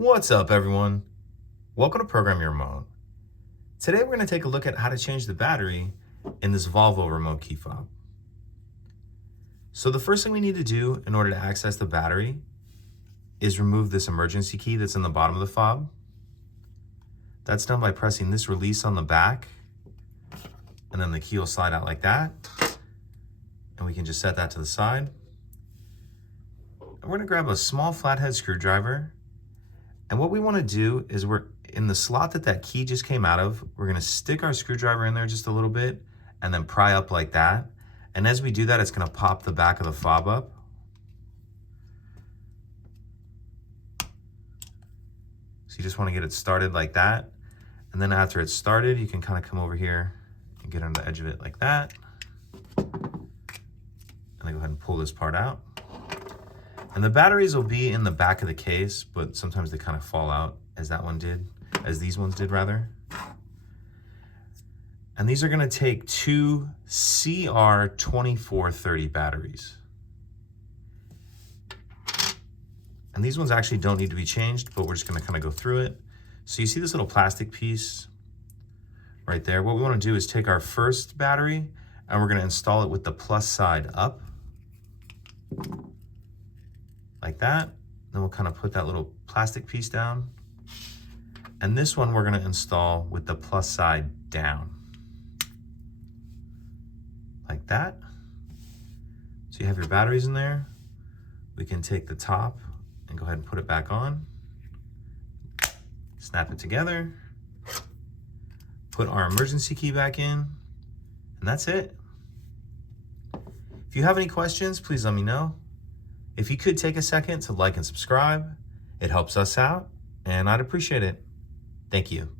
What's up, everyone? Welcome to Program Your Remote. Today we're going to take a look at how to change the battery in this Volvo remote key fob. So the first thing we need to do in order to access the battery is remove this emergency key that's in the bottom of the fob. That's done by pressing this release on the back, and then the key will slide out like that. And we can just set that to the side. And we're going to grab a small flathead screwdriver. And what we want to do is we're in the slot that key just came out of, we're going to stick our screwdriver in there just a little bit and then pry up like that. And as we do that, it's going to pop the back of the fob up. So you just want to get it started like that. And then after it's started, you can kind of come over here and get on the edge of it like that. And then go ahead and pull this part out. And the batteries will be in the back of the case, but sometimes they kind of fall out as these ones did rather. And these are going to take two CR2430 batteries. And these ones actually don't need to be changed, but we're just going to kind of go through it. So you see this little plastic piece right there. What we want to do is take our first battery and we're going to install it with the plus side up. Like that. Then we'll kind of put that little plastic piece down. And this one we're going to install with the plus side down. Like that. So you have your batteries in there. We can take the top and go ahead and put it back on. Snap it together. Put our emergency key back in. And that's it. If you have any questions, please let me know. If you could take a second to like and subscribe, it helps us out, and I'd appreciate it. Thank you.